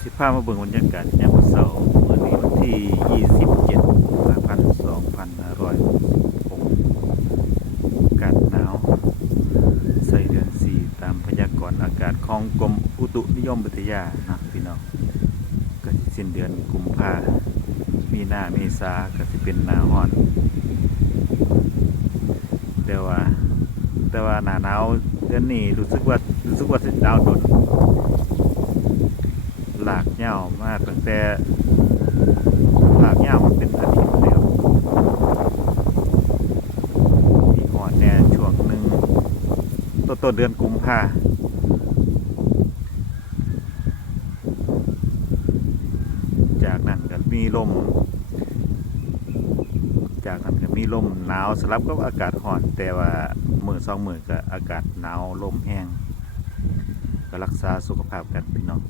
สิพามาเบิ่งบรรยากาศยามมื้อเช้ามื้อนี้วันที่ 27กุมภาพันธ์2566อากาศหนาวใส่เดือน 4 ตามพยากรณ์อากาศของกรมอุตุนิยมวิทยานะพี่น้องก็สิสิ้นเดือนกุมภามีหน้าเมษาก็สิเป็นหน้าร้อนแต่ว่าแต่ว่าหน้าหนาวเดือนนี้รู้สึกว่ารู้สึกว่าสิหนาวโดากเหย้ามากตั้งแต่หลากเหย้ามันเป็นอาทิตแล้วมีหอนแน่ช่วงหนึ่งต้นต้นเดือนกุมภาจากนั้นก็มีลม จากนั้นก็มีลมหนาวสลับกับอากาศร้อนแต่ว่ามือสองมือก็อากาศหนาวลมแห้งก็รักษาสุขภาพกันพี่น้อง